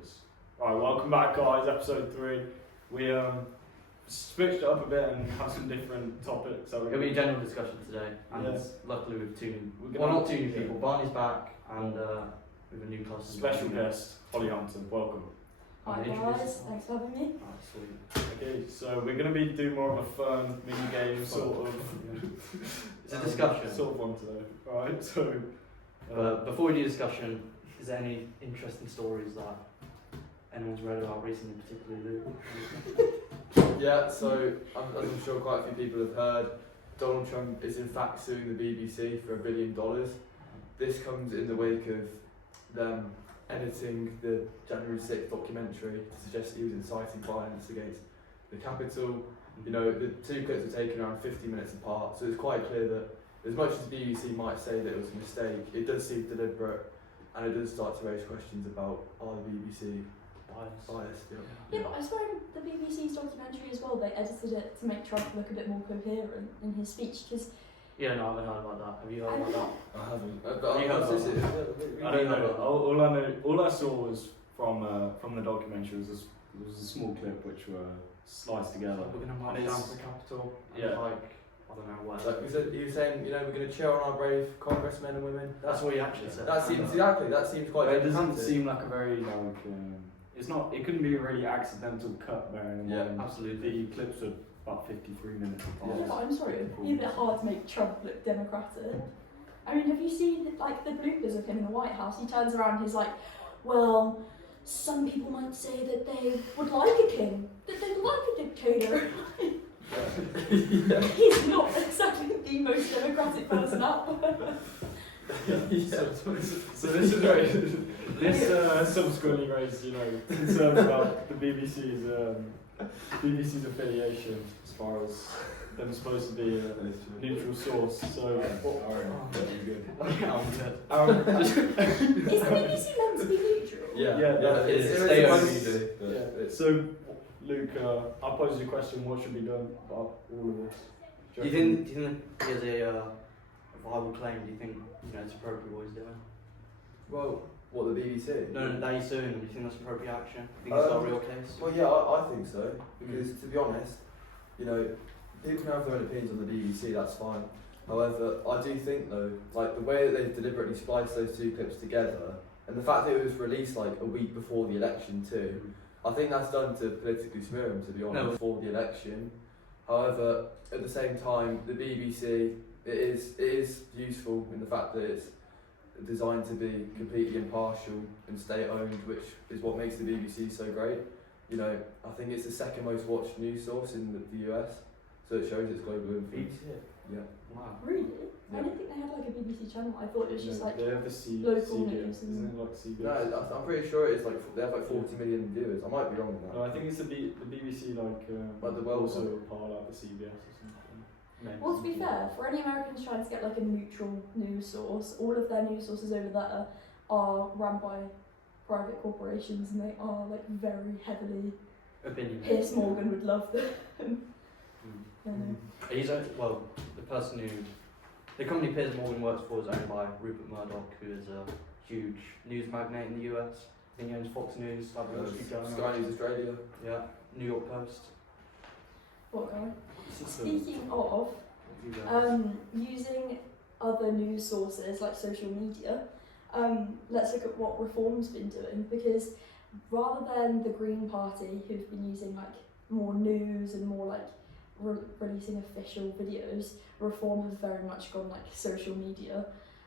this. Alright, welcome back guys, episode 3. We switched it up a bit and have some different topics. So It'll be a general discussion today, and luckily with not two new people. Barney's back, and with a new class. Special guest, Holly Hampton, welcome. Hi guys, thanks for having me. Sweet. Okay, so we're going to be doing more of a fun mini game sort of. It's a discussion. Sort of one today. Alright, so. But before we do discussion, is there any interesting stories that anyone's read about recently, particularly Luke? Yeah, so as I'm sure quite a few people have heard, Donald Trump is in fact suing the BBC for $1 billion. This comes in the wake of them editing the January 6th documentary to suggest he was inciting violence against the Capitol. You know, the two clips were taken around 50 minutes apart, so it's quite clear that as much as the BBC might say that it was a mistake, it does seem deliberate, and it does start to raise questions about are the BBC biased. Yeah, but I swear in the BBC's documentary as well, they edited it to make Trump look a bit more coherent in his speech, because Yeah, no, I haven't heard about that. Have you heard about that? I haven't. You heard about I don't know. All I saw was from the documentary was a small clip which were sliced together. We're going to march And down it's- to the Capitol, and Yeah. I don't know where. Like he was saying, you know, we're going to cheer on our brave congressmen and women. That's what he actually said. That seems quite. It doesn't democratic. seem like a very like. It's not. It couldn't be a really accidental cut bearing in mind. Absolutely. The clips are about 53 minutes apart. yeah, but I'm sorry, it'd be a bit hard to make Trump look democratic. I mean, have you seen like the bloopers of him in the White House? He turns around, he's like, well, some people might say that they would like a king, that they would like a dictator. He's not exactly the most democratic person out there. So this is very. This subsequently raised, concerns about the BBC's affiliation as far as them supposed to be a neutral source. So, Is the BBC meant to be neutral? Yeah, it's So, Luke, I'll pose you a question. What should be done about all of this? Do you think he has a viable claim? Do you think it's appropriate what he's doing? Well, what, the BBC? No, that he's suing. Do you think that's appropriate action? Do you think it's not a real case? Well, yeah, I think so. Because to be honest, people can have their own opinions on the BBC. That's fine. However, I do think though, like the way that they've deliberately spliced those two clips together, and the fact that it was released like a week before the election too, I think that's done to politically smear him. To be honest, before the election. However, at the same time, the BBC it is useful in the fact that it's designed to be completely impartial and state-owned, which is what makes the BBC so great. I think it's the second most watched news source in the US, so it shows its global influence. Yeah. Wow. Really? Yeah. I didn't think they had like a BBC channel. I thought it was just like they have the local CBS, news isn't and- it like CBS? No, I'm pretty sure it's like they have like 40 million viewers. I might be wrong with that. No, I think it's the BBC like the world also part of the CBS or something. Maybe. Well, to be fair, for any Americans trying to get like a neutral news source, all of their news sources over there are run by private corporations, and they are like very heavily. Opinion. Piers Morgan would love them. He's the company Piers Morgan works for is owned by Rupert Murdoch, who is a huge news magnate in the US. I think he owns Fox News, Sky News Australia. Yeah, New York Post. What guy? Speaking of using other news sources like social media, let's look at what Reform's been doing, because rather than the Green Party, who've been using like more news and more like releasing official videos, Reform has very much gone like social media.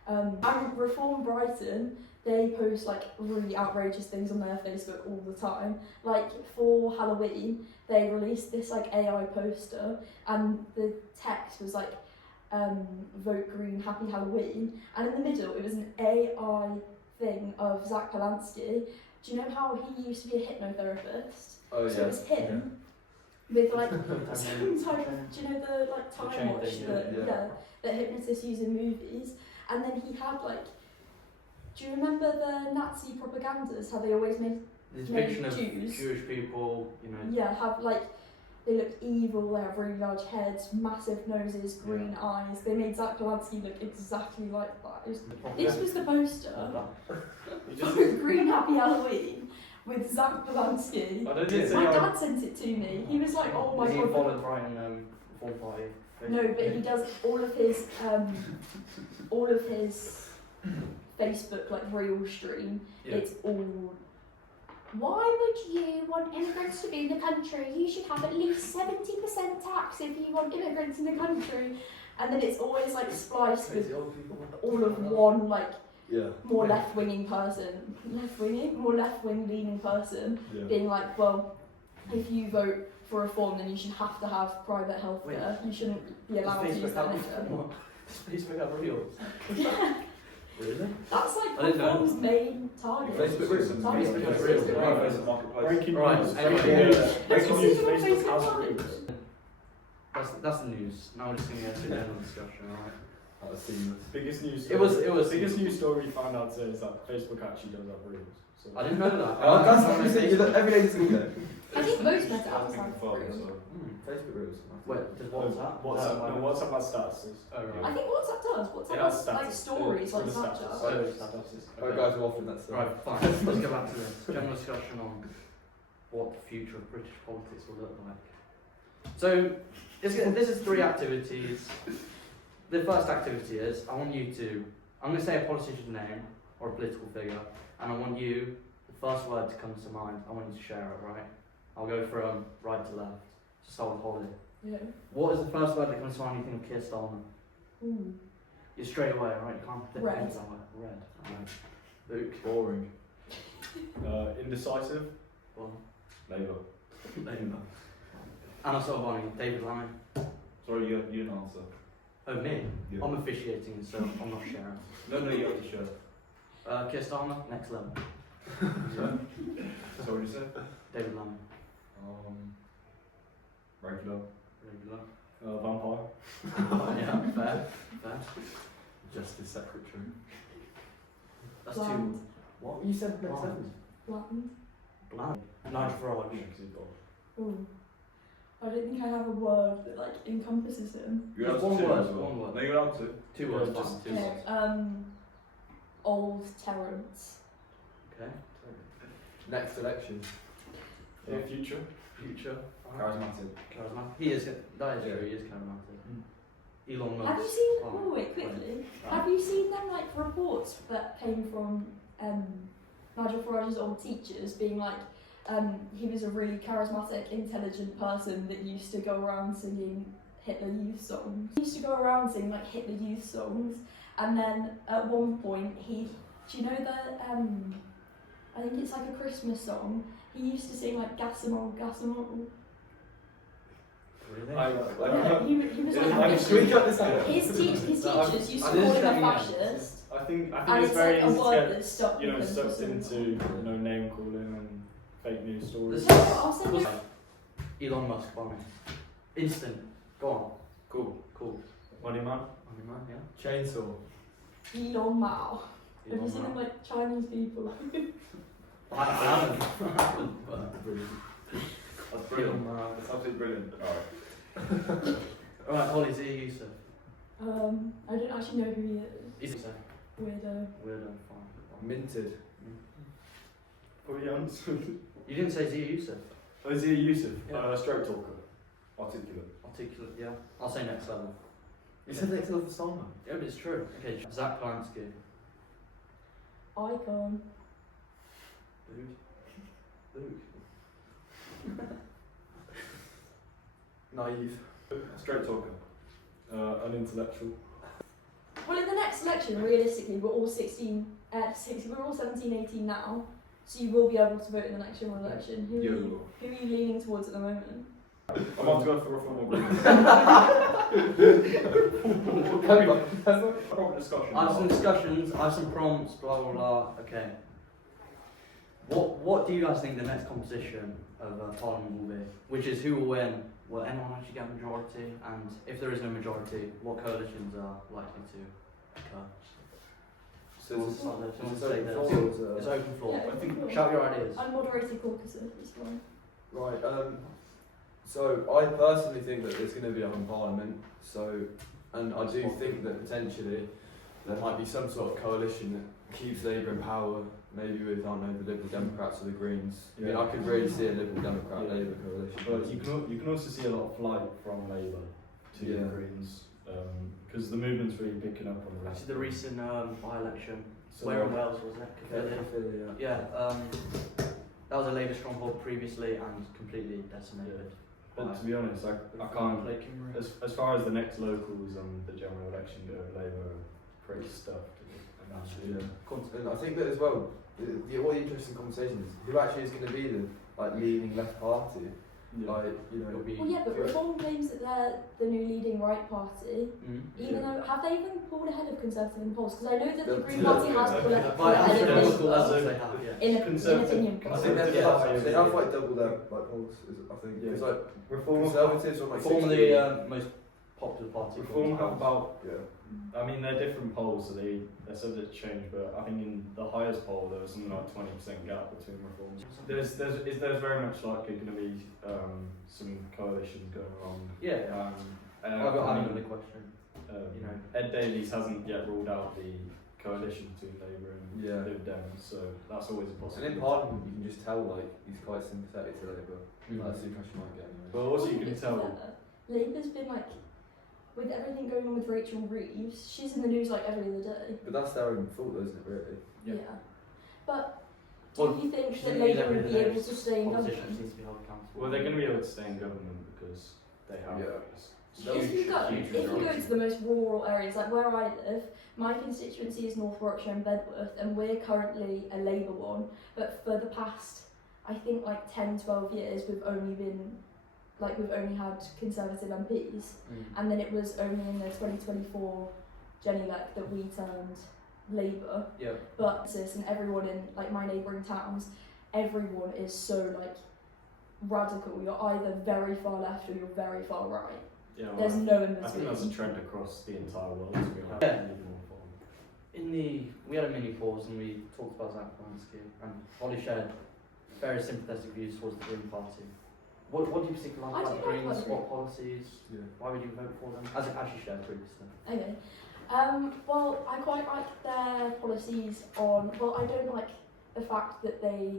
And Reform Brighton, they post like really outrageous things on their Facebook all the time. Like for Halloween, they released this like AI poster, and the text was like, vote green, happy Halloween. And in the middle, it was an AI thing of Zach Polanski. Do you know how he used to be a hypnotherapist? Oh So yeah. it was him with like some type of, do you know the like time watch thing, that hypnotists use in movies? And then he had like, do you remember the Nazi propagandas? How they always made This Made fiction of Jews. Jewish people, have like, they look evil, they have really large heads, massive noses, green eyes. They made Zach Polanski look exactly like that. This was the poster. Green Happy Halloween. with Zach Polanski. I don't Did think say My I- dad sent it to me. He was like, "Oh my Is he god." followed Brian Reform Party? No, but he does all of his Facebook like real stream. Yeah. It's all. Why would you want immigrants to be in the country? You should have at least 70% tax if you want immigrants in the country. And then it's always like spliced with Crazy old people. all of one like Yeah. more left-wing person, more left-wing leaning person Yeah. being like, well, if you vote for reform, then you should have to have private healthcare. You shouldn't be allowed to use that NHS. Does Facebook have reels? Yeah, Really? that's like I didn't know. reform's main target. Facebook Reels. Target. Facebook has Facebook Reels. Reels. Right, Facebook Marketplace. Breaking Right, news. anyway, Breaking yeah. news. Let's Breaking just news. see what Facebook Facebook has target. reels. That's the news. Now we're just going to get to the general discussion, alright? That was seamless. Biggest news. It was- biggest news story we found out today is that Facebook actually does have reels. So I didn't know that. Oh, that's what you see. You look every day to school there. I think most meta I apps think have the phone, Reels. so. Facebook Reels. Wait, does WhatsApp? WhatsApp. No, WhatsApp has statuses. Oh, I right. think WhatsApp does. WhatsApp It has has like status. stories For like the Snapchat. status. Oh, So, statuses. Oh, Okay. guys are often that's Right, fine. Let's go back to this. General discussion on what the future of British politics will look like. So, this is 3 activities. The first activity is I'm going to say a politician's name or a political figure, and I want you, the first word to come to mind, I want you to share it, right? I'll go from right to left. So start with Holly. Yeah. What is the first word that comes to mind when you think of Keir Starmer? Ooh. You're straight away, right? You can't think Red. of somewhere. Red. Alright. Luke. boring. indecisive. Well, Labour. Anna Sorbonne, David Lammy. Sorry, you didn't answer. Oh, me? Yeah. I'm officiating, so I'm not sharing. No, you have to show. Keir Starmer, next level. So what did you say? David Lammy, Regular. regular. Vampire. Yeah, fair. Justice Secretary. That's Bland. two. What? You said next Bland. sentence. Bland. Bland. Nigel Farage. Ooh. I don't think I have a word that like encompasses him. You're allowed Just one to word, as well. one word. No, you're allowed to. Two Yeah, words, just fine. two Two Okay. words. Old Terence. Okay. Next election. Future. Future. Charismatic. Charismatic. He is. That is Yeah. true. He is charismatic. Elon Musk. Have you seen? Fine. Oh wait, quickly. Fine. Have you seen them like reports that came from Nigel Farage's old teachers being like, he was a really charismatic, intelligent person that used to go around singing Hitler Youth songs. He used to go around singing like Hitler Youth songs, and then at one point do you know the I think it's like a Christmas song. He used to sing like Gassimol, Gassimol. Really? Yeah, he was like I'm ambitious. sure you got this out. His teachers used to I'm call him just a checking out. fascist. I think And it's it's very like a easy to word get that's stuck with them for sucked so into long. name calling and fake news stories. Yeah, I'll send you. Elon Musk, Bonnie. Instant. Go on. Cool. Cool. Money man. Money man, yeah. Chainsaw. Elon Mao. Have you Elon seen them Musk. like Chinese people? I haven't. I haven't, but- That's brilliant. Elon Musk. That's absolutely brilliant. Alright. Alright, Holly, Zia Yusuf. I don't actually know who he is. Is it Weirdo. weirdo? Fine. Minted. Probably answered. You didn't say Zia Yusuf. Zia Yusuf. Yeah. Straight talker. Articulate. Articulate, yeah. I'll say next level. You said next level for Starmer. Yeah, but it's true. Okay, Zach Polanski. Icon. Luke. Naive. Straight talker. An intellectual. Well, in the next election, realistically, we're all 16, we're all 17, 18 now, so you will be able to vote in the next general election. Who are you leaning towards at the moment? I'm about to go for reform or green. Proper discussion. I have some discussions, I have some prompts, blah blah blah. Okay. What do you guys think the next composition of Parliament will be? Which is who will win? Will anyone actually get a majority? And if there is no majority, what coalitions are likely to occur? So Who it's wants to start this? Who wants to it's take open this? floor, or It's is it- open floor. Yeah, I think- cool. Shout your ideas. Unmoderated caucuses, it's fine. Right, so I personally think that there's going to be a hung parliament, and I do think that potentially there might be some sort of coalition that keeps Labour in power, maybe with, I don't know, the Liberal Democrats or the Greens. I mean, Yeah. I could really see a Liberal Democrat Yeah. Labour coalition. But you can also see a lot of flight from Labour to Yeah. the Greens because the movement's really picking up on the rest. Actually, the recent by-election, So where in Wales was it? Caerphilly. Yeah. Yeah, that was a Labour stronghold previously and completely decimated. But to be honest, I can't. As far as the next locals and the general election go, Labour are pretty stuffed. Yeah. And I think that as well, all the interesting conversation is who actually is going to be the leading left party. Like, It'll be- Well, yeah, but Reform claims that they're the new leading right party. Even though, have they even pulled ahead of Conservative in polls? Because I know that the Green Party has pulled ahead of Local levels Labour they have, yeah. in Conservative- opinion I polls. think Yeah. they have like double their polls. I think Yeah. because like Reform, Conservatives are like Reform are 60. the most popular party. Reform have about. Yeah. I mean, they're different polls, so they're subject to change. But I think in the highest poll there was something like 20% gap between reforms. There's very much likely going to be some coalitions going wrong. Yeah. I've I got mean, another question. You know. Ed Davies hasn't yet ruled out the coalition between Labour and Yeah. Lib Dems, so that's always a And possibility. in Parliament, you can just tell like he's quite sympathetic to Labour. That's the impression I get. Anyway. But also you To can be tell. fair, Labour's been like, with everything going on with Rachel Reeves, she's in the news like every other day. But that's their own fault, though, isn't it? Really. Yeah. Yeah. But do Well, you think she that didn't use Labour would everything be able else. to stay in Politicians government? need to be held accountable. Well, they're going to be able to stay in government because they have. Yeah. If you go to the most rural areas, like where I live, my constituency is North Warwickshire and Bedworth, and we're currently a Labour one, but for the past, I think like 10, 12 years, we've only had Conservative MPs, and then it was only in the 2024 Jenny elect that we turned Labour. Yeah. But and everyone in like my neighbouring towns, everyone is so like radical. You're either very far left or you're very far right. Yeah, well, There's no in I think that's a between. trend across the entire world. To be honest. Yeah. Even more fun. We had a mini pause and we talked about Zach Bansky, and Ollie shared very sympathetic views towards the Green Party. What do you particularly I like do about the like Greens? the What policies? Yeah. Why would you vote for them? As you shared previously. Okay. Well, I quite like their policies on. Well, I don't like the fact that they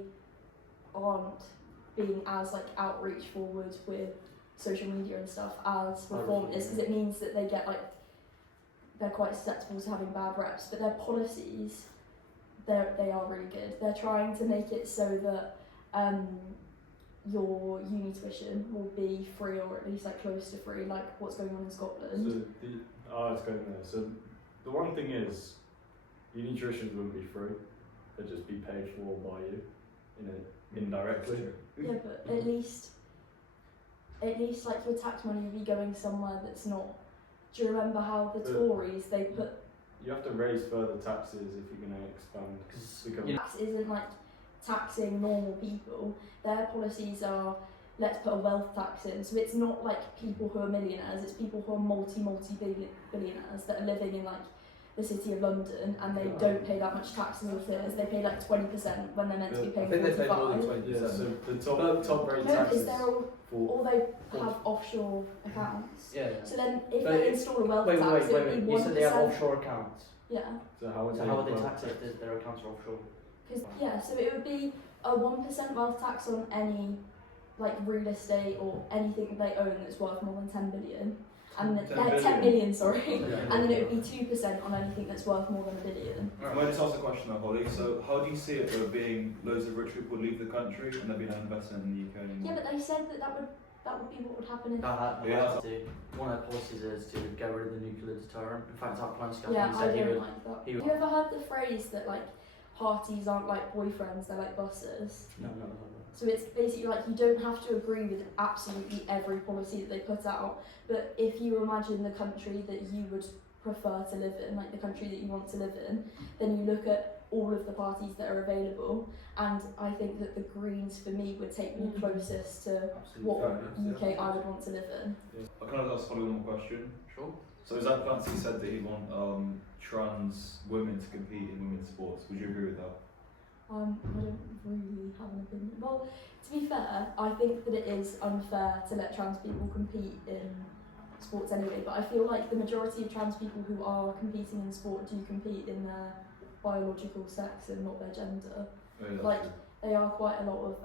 aren't being as like outreach forward with social media and stuff as Reform is, because it means that they get like they're quite susceptible to having bad reps. But their policies, they are really good. They're trying to make it so that your uni tuition will be free, or at least like close to free, like what's going on in Scotland. It's going there. So the one thing is, uni tuitions wouldn't be free; they'd just be paid for by you, indirectly. Yeah, but at least like your tax money would be going somewhere that's not. Do you remember how the But- Tories they put You have to raise further taxes if you're going to expand. Become tax isn't like taxing normal people. Their policies are let's put a wealth tax in. So it's not like people who are millionaires. It's people who are multi-billionaires that are living in like the city of London, and they don't pay that much tax as it is. They pay like 20% when they're meant to be I paying think they pay more than 45%. 20%. Yeah, so the But- top rate No, taxes because they're all, for they have offshore accounts. Yeah. So then, if But they install a wealth Wait, tax, wait, it would be You said they have 1%. offshore accounts. Yeah, so how would So how would they well, tax it if their accounts are offshore? so it would be a 1% wealth tax on any like real estate or anything they own that's worth more than 10 billion, and then 10 billion, sorry, and then it would be 2% on anything that's worth more than a billion. Can I just ask a question now, Holly? So how do you see it there being loads of rich people leave the country and there being no investment in the UK anymore? Yeah, but they said that would be what would happen if. One of their policies is to get rid of the nuclear deterrent. In fact, our plan Yeah, I said he don't would. like that. he Have would- you ever heard the phrase that like parties aren't like boyfriends, they're like buses? No. So it's basically like you don't have to agree with absolutely every policy that they put out, but if you imagine the country that you would prefer to live in, like the country that you want to live in, then you look at all of the parties that are available, and I think that the Greens for me would take me closest to what UK I would want to live in. I kind of ask Holly one more question. Sure. So Zach Fancy said that he'd want trans women to compete in women's sports. Would you agree with that? I don't really have an opinion. Well, to be fair, I think that it is unfair to let trans people compete in sports anyway, but I feel like the majority of trans people who are competing in sport do compete in their biological sex and not their gender. Yeah, that's Like, true. they are quite a lot of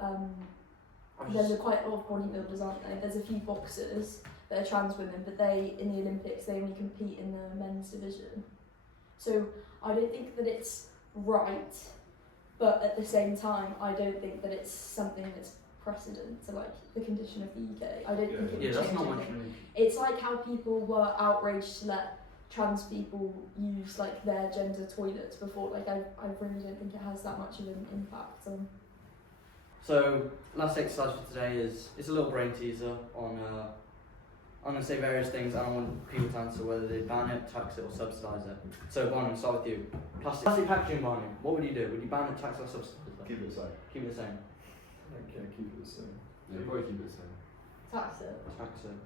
I there's just- quite a lot of bodybuilders, aren't there? There's a few boxers that are trans women, but they in the Olympics they only compete in the men's division. So I don't think that it's right, but at the same time I don't think that it's something that's precedent to like the condition of the UK. I don't think it would Yeah, that's change not much anything. of an It's like how people were outraged to let trans people use like their gender toilets before. Like I really don't think it has that much of an impact on. So, last exercise for today is it's a little brain teaser on. I'm going to say various things, and I want people to answer whether they ban it, tax it, or subsidise it. So, Barnum, start with you. Plastic packaging, Barnum. What would you do? Would you ban it, tax it, or subsidise it? Keep it the same. Keep it the same. Okay, keep it the same. Yeah, probably keep it the same. Tax it. Tax it.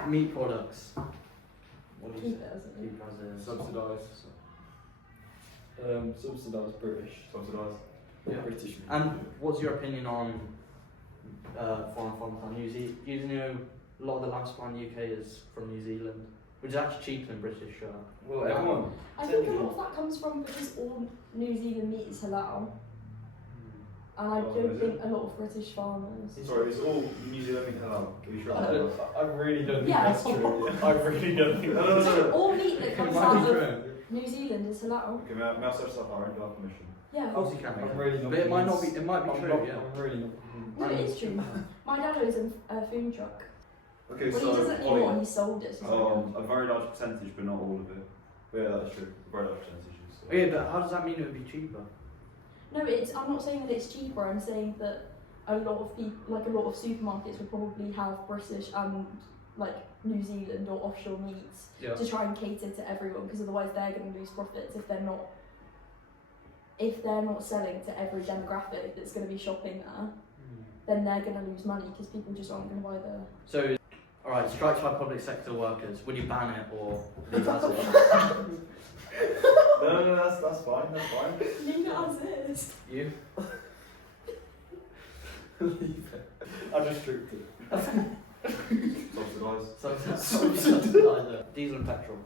Okay. Meat products. What do you Keep say? it as it is. Keep it as it is. Subsidise. Subsidised British. Subsidise. Yeah. British. And what's your opinion on foreign farms like New Zealand? You know, a lot of the lamb supply in the UK is from New Zealand, which is actually cheaper than British. Well, everyone. I think a lot of that comes from because all New Zealand meat is halal, and I Oh, don't is think a lot of British farmers. Sorry, it's all New Zealand meat halal. Are you sure? I really don't think Yeah. that's true. I really don't think No, no, that's no, true. no. All meat that It comes might out be of true. New Zealand is halal. Okay, may I search that out? Do I have permission? Yeah. Of course you can. I'm really not. But it might not be. convinced. It might be I'm true. not- Yeah. I'm really not. No, it is true. My dad owns a food truck. Okay, Well, so he doesn't Ollie, anymore. He sold it. So a very large percentage, but not all of it. But yeah, that's true. A very large percentage. Is, Okay, but how does that mean it would be cheaper? no, I'm not saying that it's cheaper. I'm saying that a lot of people, like a lot of supermarkets, would probably have British and like New Zealand or offshore meats Yeah. to try and cater to everyone, because otherwise they're going to lose profits if they're not selling to every demographic that's going to be shopping there. Then they're going to lose money because people just aren't going to buy the. So, all right, strikes by public sector workers. Would you ban it or leave it as it is? no, that's fine. That's fine. Leave it as is. You? I just restrict it. Subsidise. Subsidise it. Diesel and petrol.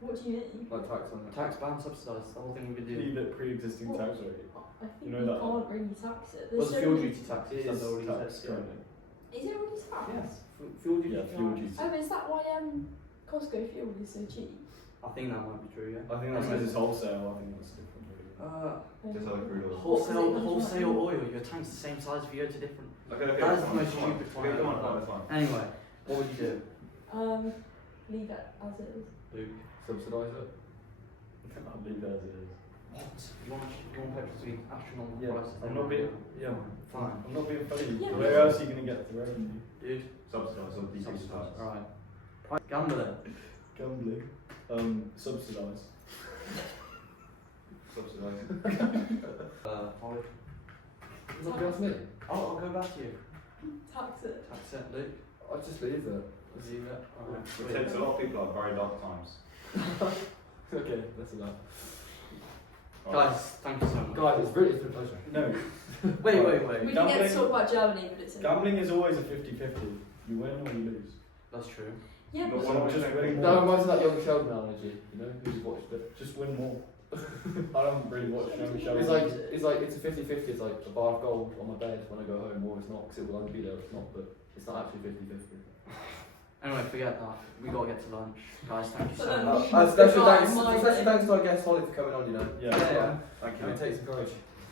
What do you mean? Like tax on it. Tax ban, subsidise. The whole thing we've been doing. Leave it pre-existing What? tax rate. I think You know you that- can't really tax it. What's There's the so fuel many- duty tax? It That's is already tax taxed. currently. Is it already taxed? Yes. Fuel duty. Yeah, fuel duty. Oh, is that why Costco fuel is so cheap? I think that might be true. Yeah. I think that's because it's wholesale. I think that's different. Really. Just out of crude oil. Wholesale oil. Your tank's the same size if you go to different. Okay, That is the fine, most fine. stupid one Okay, I've come on, ever that's fine. Anyway, what would you do, Leave it as it is. Luke? Subsidise it. I'll leave it as it is. What? You want petrol to be astronomical Yeah, prices? I'm not being. Yeah, Fine. I'm not being funny. Yeah, Where else are you gonna get the revenue? Dude. Subsidise or decrease the tax. Alright. Gambling. Gambling. Subsidise. Subsidise. Ollie. Not just me. I'll go back to you. Tax it. Tax it, Luke. I just leave it. Leave it. Alright. It takes a lot of people at very dark times. Okay, that's enough. Guys, thank you so much. Guys, it's been a pleasure. No. Wait. We didn't get to Gambling- talk about Germany, but it's in. Gambling is always a 50-50. You win or you lose. That's true. Yeah, But but what am I just saying? winning That more. reminds me of that young Sheldon analogy, you know, who just watched it. Just win more. I don't really watch Young Sheldon. It's like it's a 50-50, it's like a bar of gold on my bed when I go home, or it's not, because it will only be there if it's not, but it's not actually 50-50. Anyway, forget that. We gotta get to lunch. Guys, thank you But so then- much. Special God, thanks, my special day. thanks to our guest Holly for coming on, you know. Yeah. Yeah. Thank And you. it takes some courage.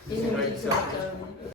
you didn't Great really talk about Germany.